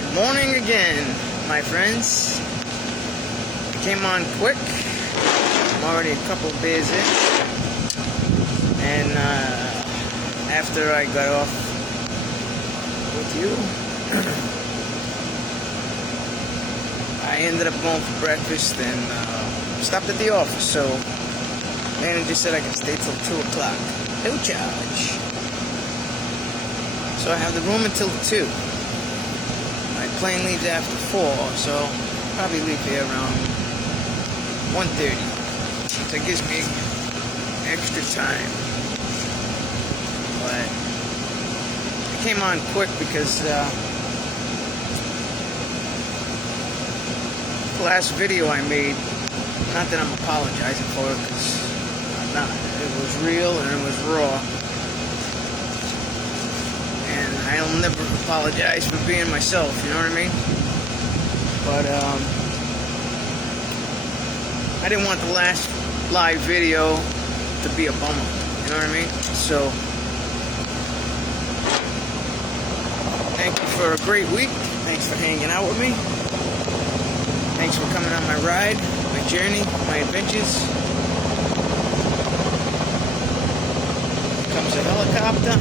Good morning again, my friends. I came on quick. I'm already a couple days in. And after I got off with you, I ended up going for breakfast and stopped at the office. So manager said I could stay till 2 o'clock. No charge. So I have the room until 2. My plane leaves after 4, so I'll probably leave here around 1:30. So it gives me extra time. But I came on quick because the last video I made, not that I'm apologizing for it, because I'm not. It was real and it was raw. And I'll never apologize for being myself, you know what I mean? But I didn't want the last live video to be a bummer, you know what I mean? So thank you for a great week. Thanks for hanging out with me. Thanks for coming on my ride, my journey, my adventures. Here comes a helicopter.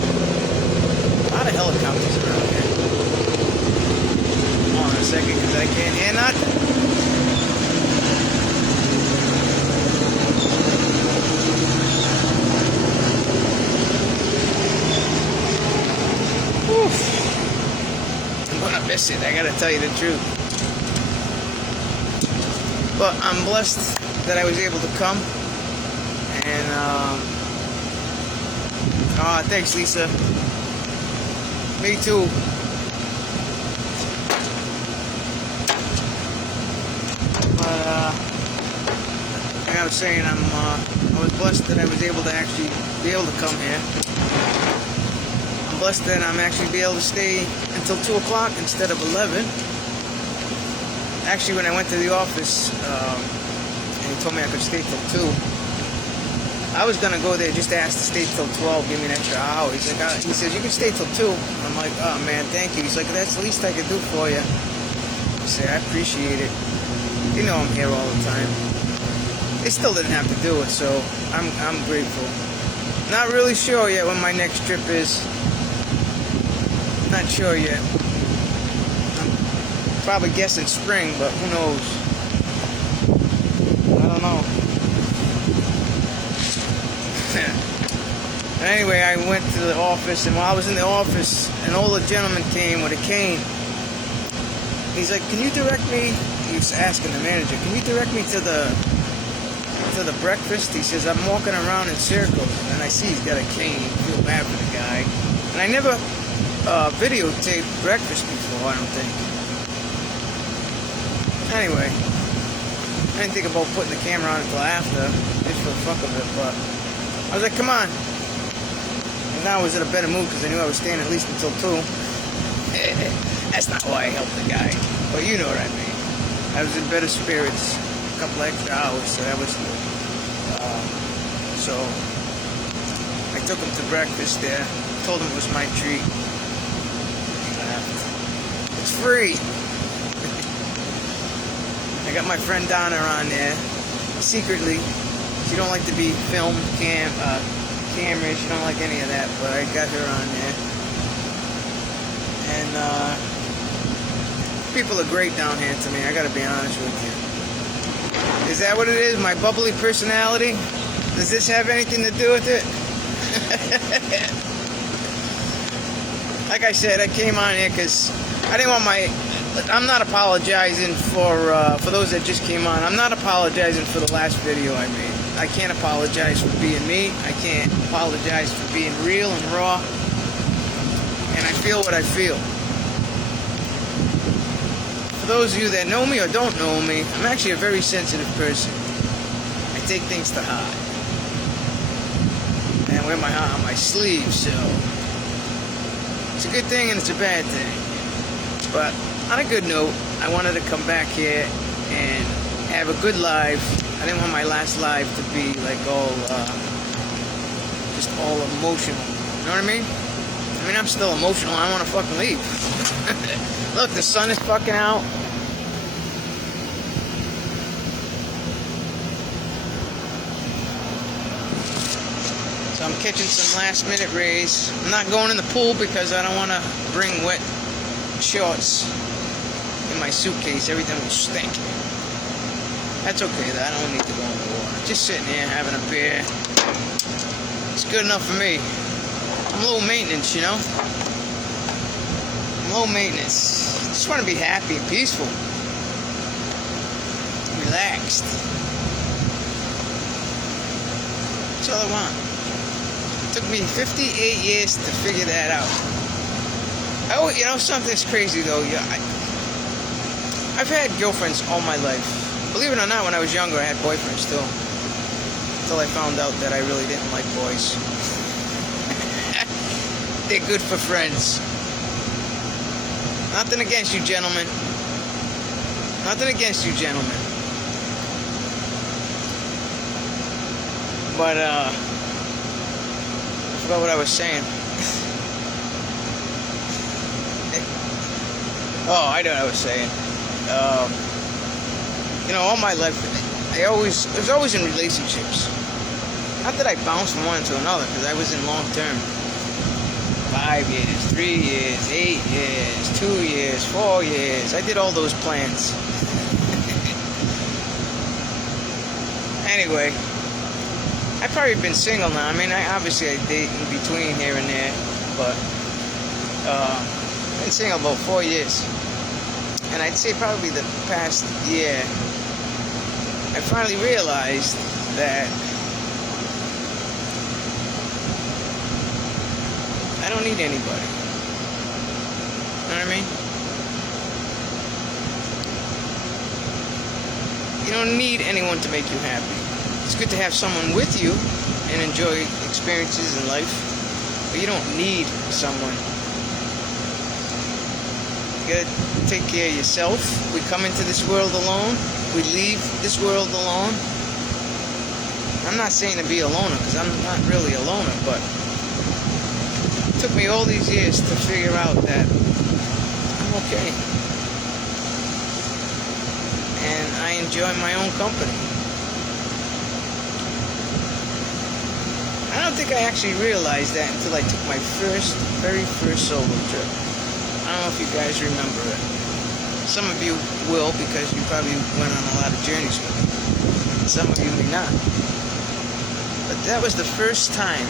A lot of helicopters around here. Hold on a second, because I can't hear nothing. Oof. I'm gonna miss it, I gotta tell you the truth. But I'm blessed that I was able to come. And, thanks, Lisa. Me too. But like I was saying, I was blessed that I was able to actually be able to come here. I'm blessed that I'm actually be able to stay until 2 o'clock instead of 11. Actually, when I went to the office, and he told me I could stay till 2. I was gonna go there just to ask to stay till 12, give me an extra hour. He says, you can stay till 2. I'm like, oh man, thank you. He's like, that's the least I could do for you. I say, I appreciate it. You know I'm here all the time. They still didn't have to do it, so I'm grateful. Not really sure yet when my next trip is. Not sure yet. I'm probably guessing spring, but who knows? I don't know. Anyway, I went to the office, and while I was in the office, an older gentleman came with a cane. He's like, can you direct me? He was asking the manager, can you direct me to the breakfast? He says, I'm walking around in circles, and I see he's got a cane. I feel bad for the guy. And I never videotaped breakfast before, I don't think. Anyway, I didn't think about putting the camera on until after, just for the fuck of it, but I was like, come on. And now I was in a better mood because I knew I was staying at least until 2. That's not why I helped the guy. But you know what I mean. I was in better spirits. A couple extra hours, so that was good. So I took him to breakfast there. Told him it was my treat. He laughed. It's free. I got my friend Donna on there. Secretly. She don't like to be filmed, cameras, she don't like any of that, but I got her on there. And people are great down here to me, I gotta be honest with you. Is that what it is, my bubbly personality? Does this have anything to do with it? Like I said, I came on here because I didn't want I'm not apologizing for those that just came on. I'm not apologizing for the last video I made. I can't apologize for being me. I can't apologize for being real and raw. And I feel what I feel. For those of you that know me or don't know me, I'm actually a very sensitive person. I take things to heart. And I wear my heart on my sleeve, so it's a good thing and it's a bad thing. But on a good note, I wanted to come back here and have a good live. I didn't want my last live to be like just all emotional. You know what I mean? I'm still emotional. I want to fucking leave. Look, the sun is fucking out. So I'm catching some last minute rays. I'm not going in the pool because I don't want to bring wet shorts in my suitcase. Everything will stink. That's okay though, I don't need to go in the water. Just sitting here having a beer. It's good enough for me. I'm low maintenance, you know? I'm low maintenance. Just want to be happy and peaceful. Relaxed. That's all I want. It took me 58 years to figure that out. Oh, you know, something's crazy though. Yeah, I've had girlfriends all my life. Believe it or not, when I was younger, I had boyfriends too. Until I found out that I really didn't like boys. They're good for friends. Nothing against you, gentlemen. Nothing against you, gentlemen. But, I forgot what I was saying. Oh, I know what I was saying. You know, all my life, I was always in relationships. Not that I bounced from one to another, because I was in long term. 5 years, 3 years, 8 years, 2 years, 4 years. I did all those plans. Anyway, I've probably been single now. I mean, obviously I date in between here and there, but I've been single about 4 years. And I'd say probably the past year, I finally realized that I don't need anybody. You know what I mean? You don't need anyone to make you happy. It's good to have someone with you and enjoy experiences in life, but you don't need someone. You gotta take care of yourself. We come into this world alone. We leave this world alone. I'm not saying to be a loner, because I'm not really a loner, but it took me all these years to figure out that I'm okay. And I enjoy my own company. I don't think I actually realized that until I took my very first solo trip. I don't know if you guys remember it. Some of you will, because you probably went on a lot of journeys with me. Some of you may not. But that was the first time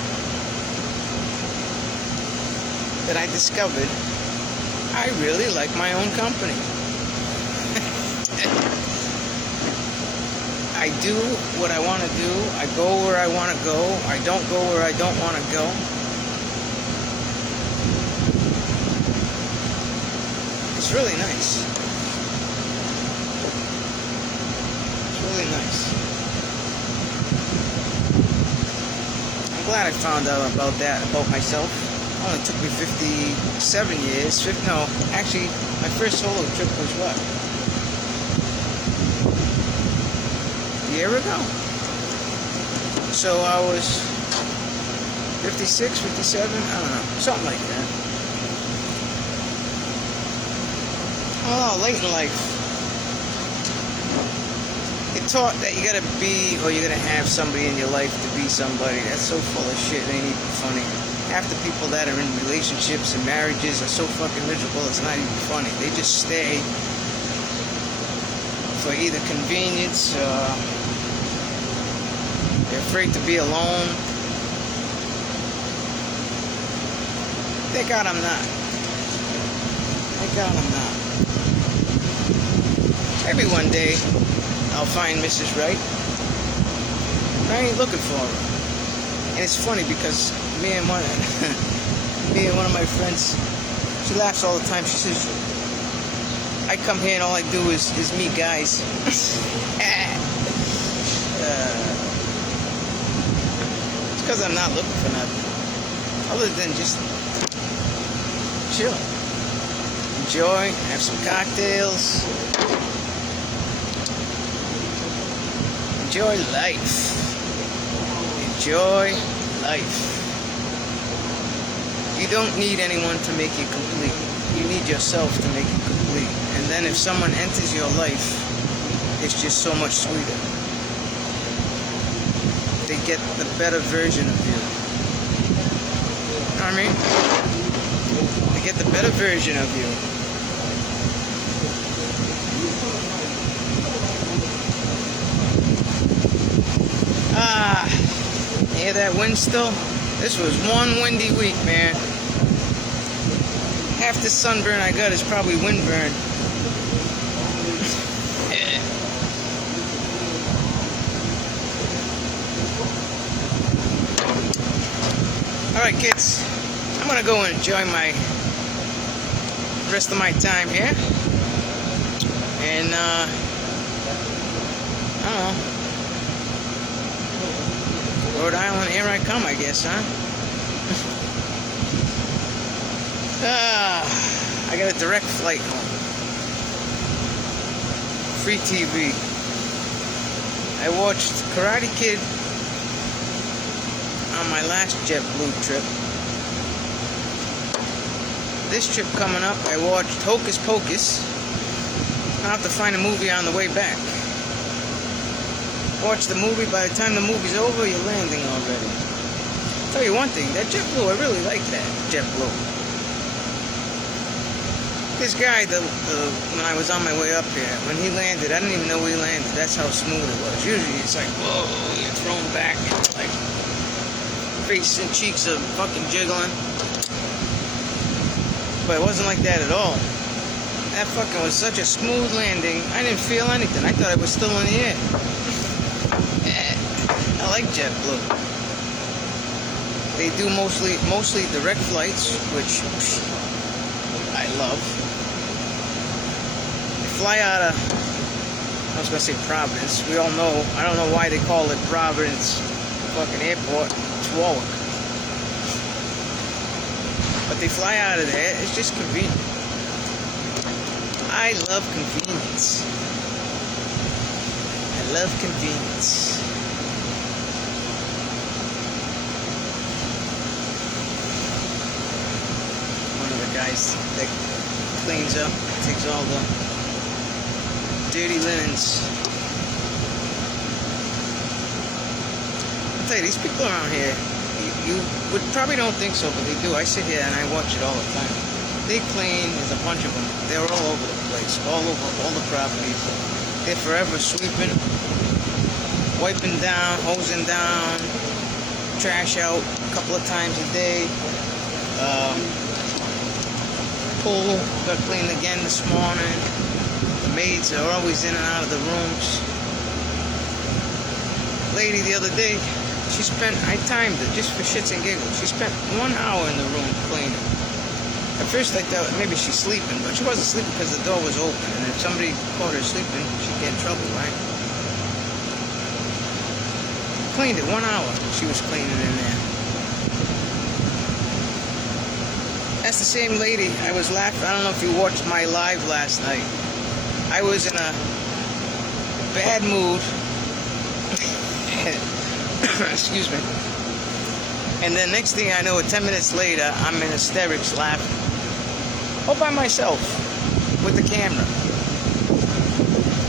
that I discovered I really like my own company. I do what I want to do. I go where I want to go. I don't go where I don't want to go. It's really nice. It's really nice. I'm glad I found out about that, about myself. It only took me 57 years. No, actually, my first solo trip was what? A year ago? So I was 56, 57, I don't know, something like that. Oh, late in life. It taught that you gotta be, or you gotta have somebody in your life to be somebody. That's so full of shit, it ain't even funny. Half the people that are in relationships and marriages are so fucking miserable, it's not even funny. They just stay for either convenience, they're afraid to be alone. Thank God I'm not. Thank God I'm not. Maybe one day I'll find Mrs. Right. I ain't looking for her. And it's funny because me and one of my friends, she laughs all the time. She says, I come here and all I do is meet guys. It's because I'm not looking for nothing other than just chill, enjoy, have some cocktails, enjoy life. Enjoy life. You don't need anyone to make you complete. You need yourself to make you complete. And then if someone enters your life, it's just so much sweeter. They get the better version of you. You know what I mean? They get the better version of you. Hear that wind still? This was one windy week, man. Half the sunburn I got is probably windburn. Alright, kids. I'm gonna go and enjoy my rest of my time here. And, I don't know. Rhode Island, here I come, I guess, huh? I got a direct flight home. Free TV. I watched Karate Kid on my last JetBlue trip. This trip coming up, I watched Hocus Pocus. I'll have to find a movie on the way back. Watch the movie, by the time the movie's over, you're landing already. I'll tell you one thing, that JetBlue, I really like that JetBlue. This guy, when I was on my way up here, when he landed, I didn't even know he landed. That's how smooth it was. Usually it's like, whoa, you're thrown back, like face and cheeks are fucking jiggling. But it wasn't like that at all. That fucking was such a smooth landing, I didn't feel anything. I thought I was still in the air. I like JetBlue. They do mostly direct flights, which I love. They fly out of, I was gonna say Providence. We all know. I don't know why they call it Providence fucking airport. It's Warwick. But they fly out of there. It's just convenient. I love convenience. I love convenience. Guys that cleans up, takes all the dirty linens. I'll tell you, these people around here, you would probably don't think so, but they do. I sit here and I watch it all the time. They clean, there's a bunch of them. They're all over the place, all over all the properties. They're forever sweeping, wiping down, hosing down, trash out a couple of times a day. Pool got cleaned again this morning. The maids are always in and out of the rooms. Lady the other day, I timed it just for shits and giggles. She spent 1 hour in the room cleaning. At first I thought maybe she's sleeping, but she wasn't sleeping because the door was open. And if somebody caught her sleeping, she'd get in trouble, right? Cleaned it 1 hour. She was cleaning in there. That's the same lady. I was laughing. I don't know if you watched my live last night. I was in a bad mood. Excuse me. And then next thing I know, 10 minutes later, I'm in hysterics laughing. All by myself. With the camera.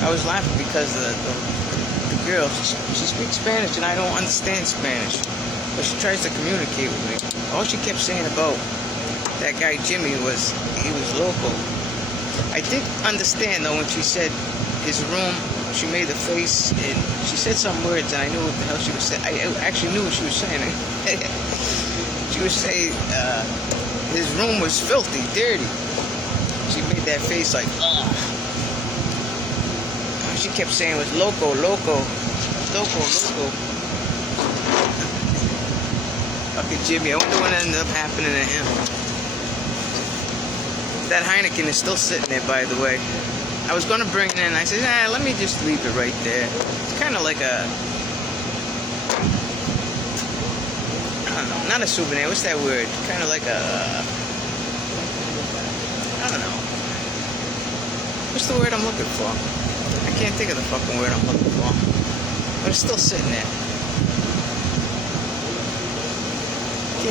I was laughing because the girl, she speaks Spanish and I don't understand Spanish. But she tries to communicate with me. All she kept saying about that guy Jimmy he was local. I did understand though when she said his room, she made the face and she said some words and I knew what the hell she was saying. I actually knew what she was saying. She was saying his room was filthy, dirty. She made that face like, ugh. She kept saying it was loco. Fucking Jimmy, I wonder what ended up happening to him. That Heineken is still sitting there, by the way. I was going to bring it in. I said, nah, let me just leave it right there. It's kind of like a, I don't know, not a souvenir. What's that word? Kind of like a, I don't know. What's the word I'm looking for? I can't think of the fucking word I'm looking for. But it's still sitting there.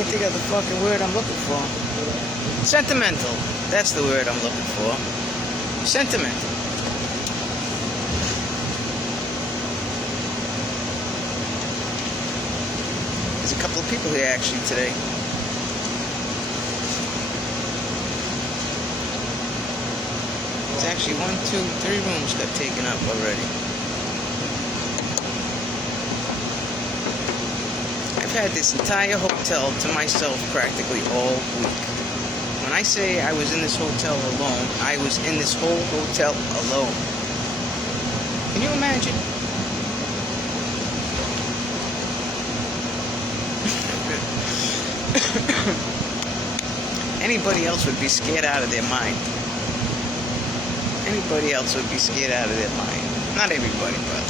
can't think of the fucking word I'm looking for. Sentimental. That's the word I'm looking for. Sentimental. There's a couple of people here actually today. It's actually 1, 2, 3 rooms got taken up already. I've had this entire hotel to myself practically all week. When I say I was in this hotel alone, I was in this whole hotel alone. Can you imagine? Anybody else would be scared out of their mind. Anybody else would be scared out of their mind. Not everybody, but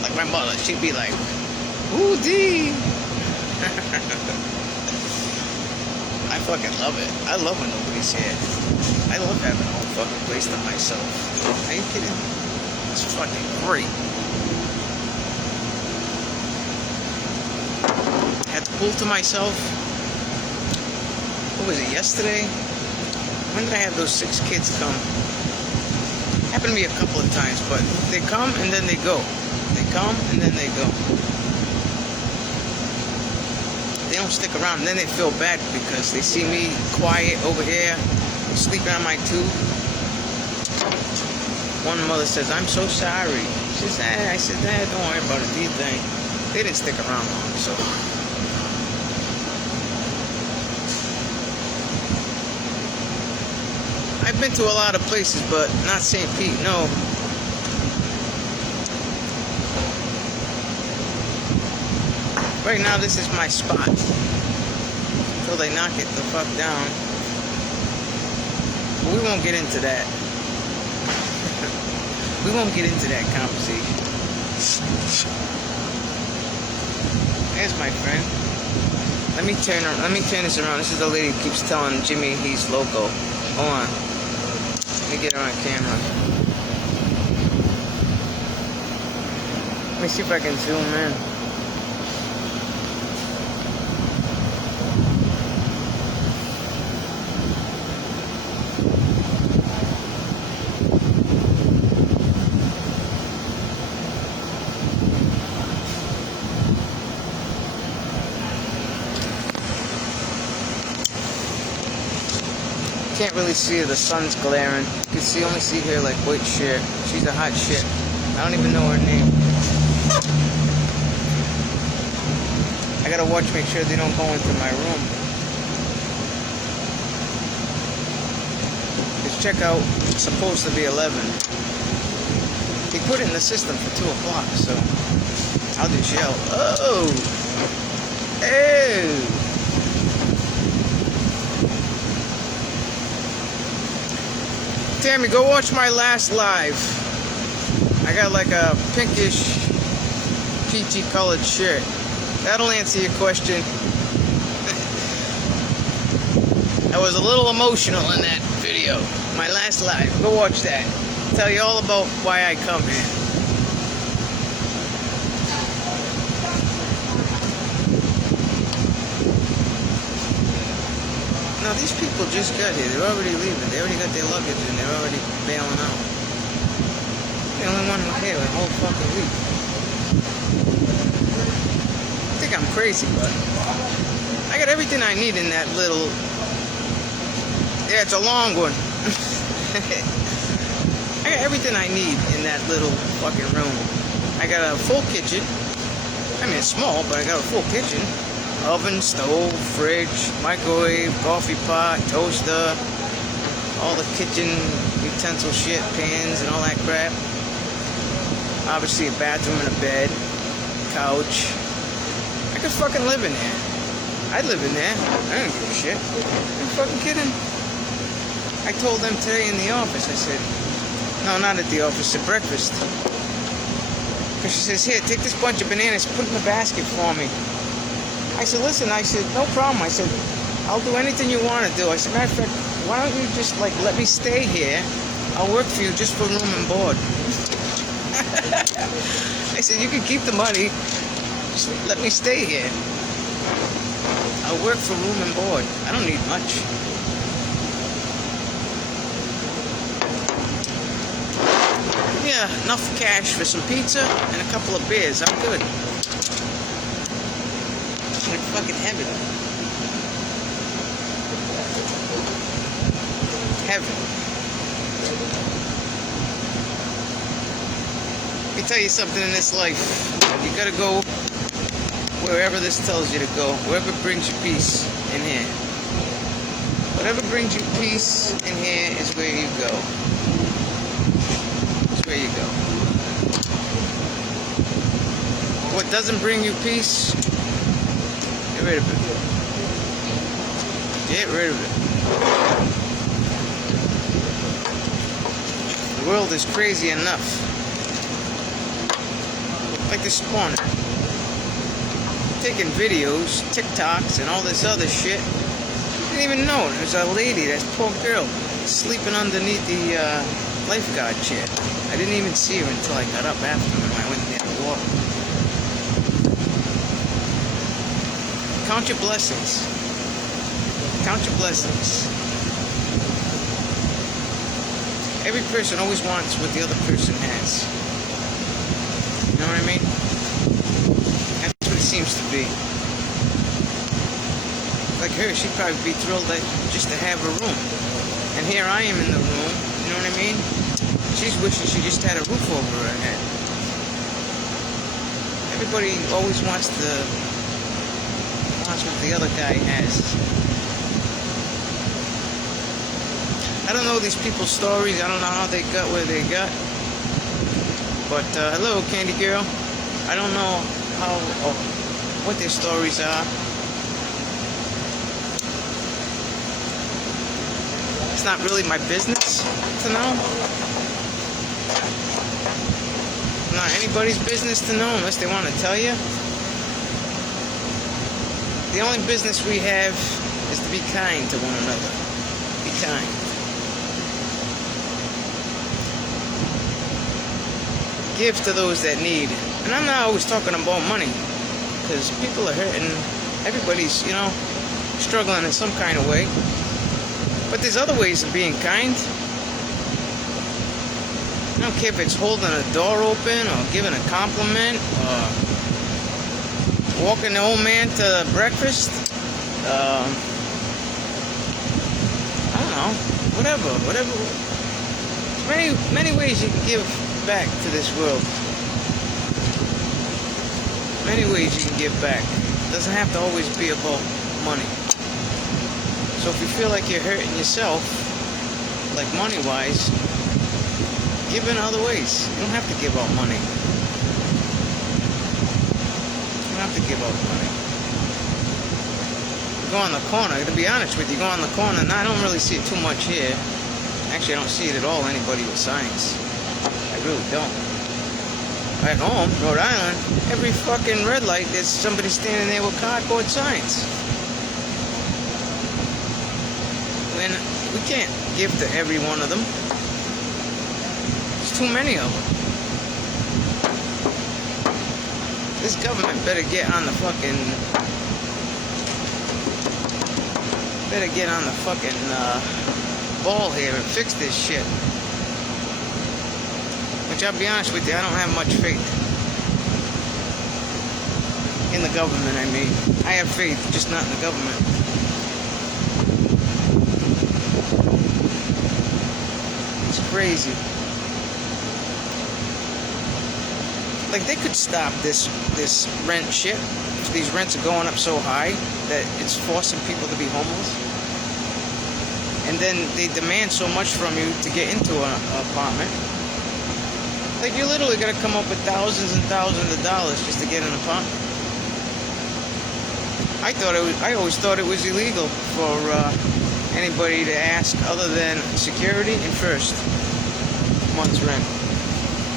like my mother, she'd be like, ooh, dee. I fucking love it. I love when nobody's here. I love having a whole fucking place to myself. Are you kidding? It's fucking great. I had the pool to myself. What was it, yesterday? When did I have those 6 kids come? Happened to me a couple of times, but they come and then they go. They come and then they go. They don't stick around, and then they feel bad because they see me quiet over here, sleeping on my tube. One mother says, I'm so sorry. She says, I said, Dad, don't worry about it, do you think? They didn't stick around long, so. I've been to a lot of places, but not St. Pete, no. Right now, this is my spot. Until they knock it the fuck down. But we won't get into that. We won't get into that conversation. There's my friend. Let me turn this around. This is the lady who keeps telling Jimmy he's loco. Hold on. Let me get her on camera. Let me see if I can zoom in. Can't really see her, the sun's glaring. You can only see her like white shit. She's a hot shit. I don't even know her name. I gotta watch, make sure they don't go into my room. This checkout is supposed to be 11. They put it in the system for 2 o'clock, so I'll just yell, oh! Oh! Tammy, go watch my last live. I got like a pinkish, peachy colored shirt. That'll answer your question. I was a little emotional in that video. My last live. Go watch that. I'll tell you all about why I come here. Now these people just got here. They're already leaving. They already got their luggage and they're already bailing out. The only one here the whole fucking week. I think I'm crazy, but I got everything I need in that little. Yeah, it's a long one. I got everything I need in that little fucking room. I got a full kitchen. I mean, it's small, but I got a full kitchen. Oven, stove, fridge, microwave, coffee pot, toaster, all the kitchen utensil shit, pans and all that crap. Obviously a bathroom and a bed, couch. I could fucking live in there. I'd live in there. I don't give a shit. Are you fucking kidding? I told them today in the office, I said, no, not at the office, at breakfast. Because she says, here, take this bunch of bananas, put it in the basket for me. I said, listen, I said, no problem. I said, I'll do anything you want to do. I said, matter of fact, why don't you just, like, let me stay here? I'll work for you just for room and board. I said, you can keep the money. Just let me stay here. I work for room and board. I don't need much. Yeah, enough cash for some pizza and a couple of beers. I'm good. It's like fucking heaven. Heaven. Let me tell you something in this life. You gotta go wherever this tells you to go. Wherever brings you peace in here. Whatever brings you peace in here is where you go. It's where you go. What doesn't bring you peace, get rid of it. Get rid of it. The world is crazy enough. Like this spawner. Taking videos, TikToks, and all this other shit. Didn't even know. There's a lady, that poor girl, sleeping underneath the lifeguard chair. I didn't even see her until I got up after when I went near the water. Count your blessings. Count your blessings. Every person always wants what the other person has. You know what I mean? That's what it seems to be. Like her, she'd probably be thrilled just to have a room. And here I am in the room, you know what I mean? She's wishing she just had a roof over her head. Everybody always wants what the other guy has. I don't know these people's stories. I don't know how they got where they got. But hello, Candy Girl. I don't know how or what their stories are. It's not really my business to know. Not anybody's business to know unless they want to tell you. The only business we have is to be kind to one another. Be kind. Give to those that need. And I'm not always talking about money, because people are hurting. Everybody's, struggling in some kind of way. But there's other ways of being kind. I don't care if it's holding a door open, or giving a compliment, or walking the old man to breakfast. I don't know. Whatever. There's many ways you can give back to this world. Many ways you can give back. It doesn't have to always be about money. So if you feel like you're hurting yourself, like money-wise, give in other ways. You don't have to give out money. You don't have to give out money. You go on the corner, to be honest with you, go on the corner, and I don't really see it too much here. Actually, I don't see it at all, anybody with signs. I really don't. At home, Rhode Island, every fucking red light, there's somebody standing there with cardboard signs. And we can't give to every one of them. There's too many of them. This government better get on the fucking ball here and fix this shit. Which, I'll be honest with you, I don't have much faith in the government. I mean, I have faith, just not in the government. It's crazy. Like, they could stop this rent shit. These rents are going up so high that it's forcing people to be homeless. And then they demand so much from you to get into an apartment. Like, you literally gotta come up with thousands and thousands of dollars just to get an apartment. I always thought it was illegal for anybody to ask other than security and first month's rent.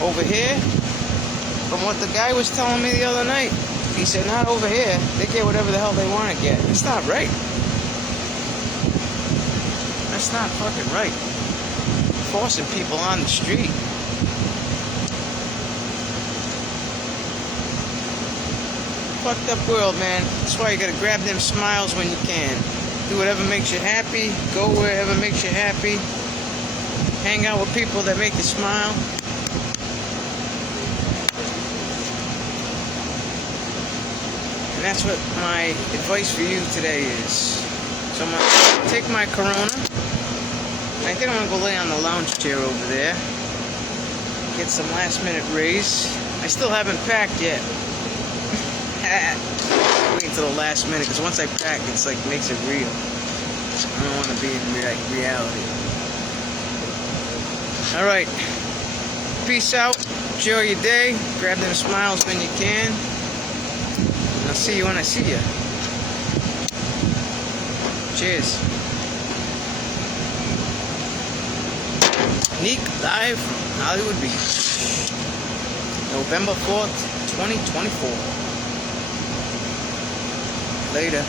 Over here, from what the guy was telling me the other night, he said, not over here. They get whatever the hell they want to get. It's not right. That's not fucking right. Forcing people on the street. fucked up world, man. That's why you gotta grab them smiles when you can. Do whatever makes you happy. Go wherever makes you happy. Hang out with people that make you smile. And that's what my advice for you today is. So I'm gonna take my Corona. I think I'm gonna go lay on the lounge chair over there. Get some last minute rays. I still haven't packed yet. Wait until the last minute, because once I pack, it's like makes it real. I don't want to be in reality. All right. Peace out. Enjoy your day. Grab them smiles when you can. And I'll see you when I see you. Cheers. Neek live from Hollywood Beach. November 4th, 2024. Later.